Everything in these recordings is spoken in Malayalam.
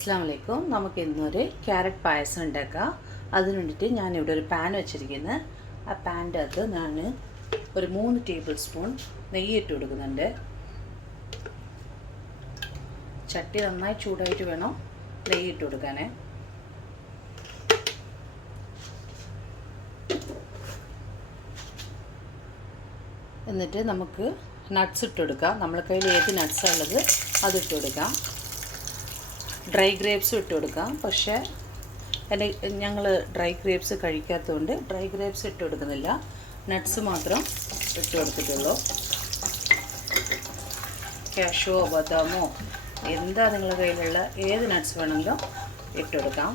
അസ്സലാമലൈക്കും. നമുക്ക് ഇന്നൊരു ക്യാരറ്റ് പായസം ഉണ്ടാക്കാം. അതിന് വേണ്ടിയിട്ട് ഞാനിവിടെ ഒരു പാൻ വെച്ചിരിക്കുന്നത്. ആ പാൻ്റെ അകത്ത് ഞാൻ ഒരു 3 ടേബിൾ സ്പൂൺ നെയ്യ് ഇട്ട് കൊടുക്കുന്നുണ്ട്. ചട്ടി നന്നായി ചൂടായിട്ട് വേണം നെയ്യ് ഇട്ട് കൊടുക്കാൻ. എന്നിട്ട് നമുക്ക് നട്ട്സ് ഇട്ട് കൊടുക്കാം. നമ്മളെ കയ്യിൽ ഏത് നട്ട്സാണ് ഉള്ളത് അതിട്ട് കൊടുക്കാം. ഡ്രൈ ഗ്രേപ്സും ഇട്ട് കൊടുക്കാം. പക്ഷേ ഞങ്ങൾ ഡ്രൈ ഗ്രേപ്സ് കഴിക്കാത്തതുകൊണ്ട് ഡ്രൈ ഗ്രേപ്സ് ഇട്ട് കൊടുക്കുന്നില്ല. നട്ട്സ് മാത്രം ഇട്ട് കൊടുത്തിട്ടുള്ളൂ. കാഷ്യോ ബദാമോ എന്താ നിങ്ങളുടെ കയ്യിലുള്ള ഏത് നട്ട്സ് വേണമെങ്കിലും ഇട്ട് കൊടുക്കാം.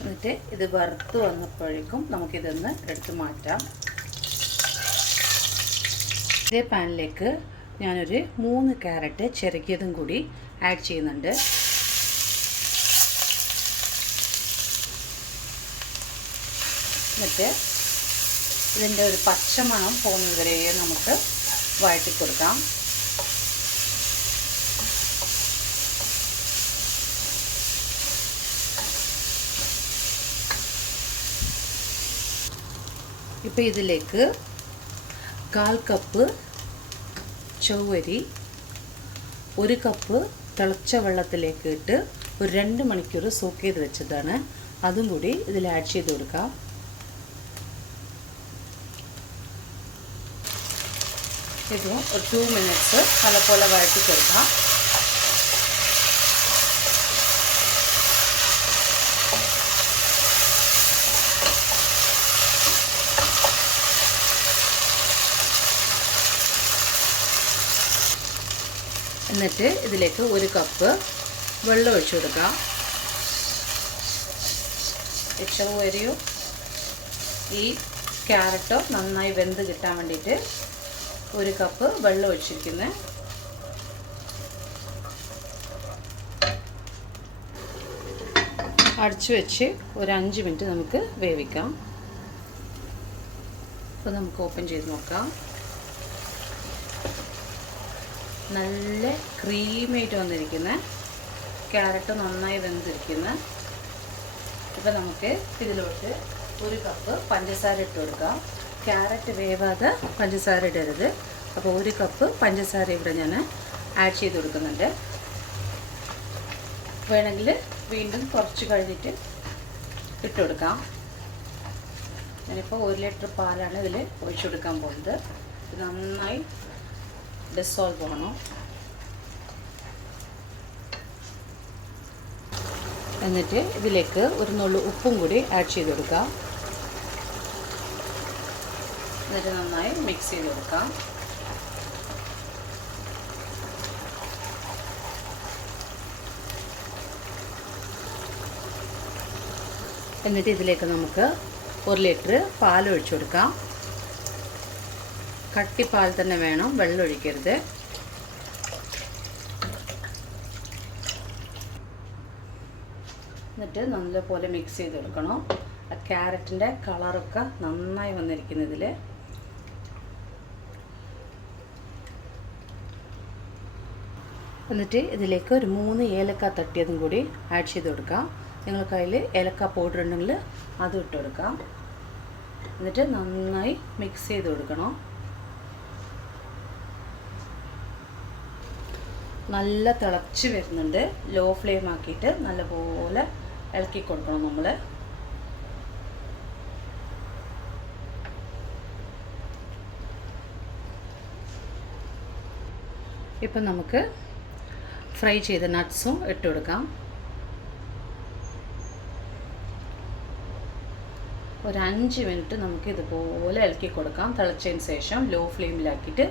എന്നിട്ട് ഇത് വറുത്ത് വന്നപ്പോഴേക്കും നമുക്കിതൊന്ന് എടുത്ത് മാറ്റാം. ഇതേ പാനിലേക്ക് ഞാനൊരു 3 ക്യാരറ്റ് ചിരകിയതും കൂടി ആഡ് ചെയ്യുന്നുണ്ട്. എന്നിട്ട് ഇതിൻ്റെ ഒരു പച്ചമണം പോകുന്നത് വരെ നമുക്ക് വഴറ്റി കൊടുക്കാം. ഇപ്പോൾ ഇതിലേക്ക് 1/4 കപ്പ് ചൊവ്വരി 1 കപ്പ് തിളച്ച വെള്ളത്തിലേക്ക് ഇട്ട് ഒരു 2 മണിക്കൂർ സോക്ക് ചെയ്ത് വെച്ചതാണ്. അതും കൂടി ഇതിൽ ആഡ് ചെയ്ത് കൊടുക്കാം. ഇത് ഒരു 2 മിനിറ്റ്സ് നല്ലപോലെ വഴറ്റി കൊടുക്കാം. എന്നിട്ട് ഇതിലേക്ക് 1 കപ്പ് വെള്ളം ഒഴിച്ചു കൊടുക്കാം. ചൊവ്വരിയും ഈ ക്യാരറ്റും നന്നായി വെന്ത് കിട്ടാൻ വേണ്ടിയിട്ട് 1 കപ്പ് വെള്ളം ഒഴിച്ചിരിക്കുന്നത്. അടച്ചു വെച്ച് ഒരു 5 മിനിറ്റ് നമുക്ക് വേവിക്കാം. അപ്പോൾ നമുക്ക് ഓപ്പൺ ചെയ്ത് നോക്കാം. നല്ല ക്രീമായിട്ട് വന്നിരിക്കുന്ന ക്യാരറ്റ് നന്നായി വെന്തിരിക്കുന്ന. ഇപ്പോൾ നമുക്ക് ഇതിലോട്ട് 1 കപ്പ് പഞ്ചസാര ഇട്ട് കൊടുക്കാം. ക്യാരറ്റ് വേവാതെ പഞ്ചസാര ഇടരുത്. അപ്പോൾ 1 കപ്പ് പഞ്ചസാര ഇവിടെ ഞാൻ ആഡ് ചെയ്ത് കൊടുക്കുന്നുണ്ട്. വേണമെങ്കിൽ വീണ്ടും കുറച്ച് കഴിഞ്ഞിട്ട് ഇട്ട് കൊടുക്കാം. ഞാനിപ്പോൾ 1 ലിറ്റർ പാലാണ് ഇതിൽ ഒഴിച്ചു കൊടുക്കാൻ പോകുന്നത്. ഇത് നന്നായി ഡിസോൾവ് ആണോ. എന്നിട്ട് ഇതിലേക്ക് ഒരു നുള്ളു ഉപ്പും കൂടി ആഡ് ചെയ്ത് കൊടുക്കാം. എന്നിട്ട് നന്നായി മിക്സ് ചെയ്ത് കൊടുക്കാം. എന്നിട്ട് ഇതിലേക്ക് നമുക്ക് 1 ലിറ്റർ പാൽ ഒഴിച്ചു കൊടുക്കാം. കട്ടിപ്പാൽ തന്നെ വേണം, വെള്ളം ഒഴിക്കരുത്. എന്നിട്ട് നല്ലപോലെ മിക്സ് ചെയ്ത് കൊടുക്കണം. ആ ക്യാരറ്റിൻ്റെ കളറൊക്കെ നന്നായി വന്നിരിക്കുന്നതിൽ. എന്നിട്ട് ഇതിലേക്ക് ഒരു 3 ഏലക്ക തട്ടിയതും കൂടി ആഡ് ചെയ്ത് കൊടുക്കാം. നിങ്ങളുടെ കയ്യിൽ ഏലക്ക പൗഡർ ഉണ്ടെങ്കിൽ അതും ഇട്ട് കൊടുക്കാം. എന്നിട്ട് നന്നായി മിക്സ് ചെയ്ത് കൊടുക്കണം. നല്ല തിളച്ച് വരുന്നുണ്ട്. ലോ ഫ്ലെയിം ആക്കിയിട്ട് നല്ലപോലെ ഇളക്കി കൊടുക്കണം നമ്മൾ. ഇപ്പം നമുക്ക് ഫ്രൈ ചെയ്ത നട്ട്സും ഇട്ട് കൊടുക്കാം. ഒരു 5 മിനിറ്റ് നമുക്ക് ഇതുപോലെ ഇളക്കി കൊടുക്കാം. തിളച്ചതിന് ശേഷം ലോ ഫ്ലെയിമിലാക്കിയിട്ട്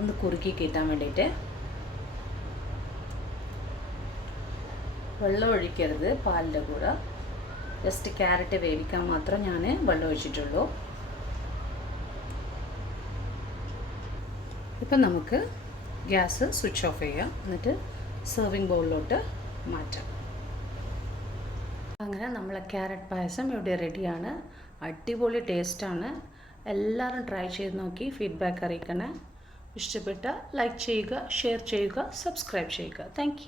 ഒന്ന് കുറുക്കി കിട്ടാൻ വേണ്ടിയിട്ട്. വെള്ളം ഒഴിക്കരുത് പാലിൻ്റെ കൂടെ. ജസ്റ്റ് ക്യാരറ്റ് വേവിക്കാൻ മാത്രം ഞാൻ വെള്ളം ഒഴിച്ചിട്ടുള്ളൂ. ഇപ്പം നമുക്ക് ഗ്യാസ് സ്വിച്ച് ഓഫ് ചെയ്യാം. എന്നിട്ട് സെർവിങ് ബൗളിലോട്ട് മാറ്റാം. അങ്ങനെ നമ്മളെ ക്യാരറ്റ് പായസം ഇവിടെ റെഡിയാണ്. അടിപൊളി ടേസ്റ്റാണ്. എല്ലാവരും ട്രൈ ചെയ്ത് നോക്കി ഫീഡ്ബാക്ക് അറിയിക്കണേ. ഇഷ്ടപ്പെട്ട ലൈക്ക് ചെയ്യുക, ഷെയർ ചെയ്യുക, സബ്സ്ക്രൈബ് ചെയ്യുക. താങ്ക്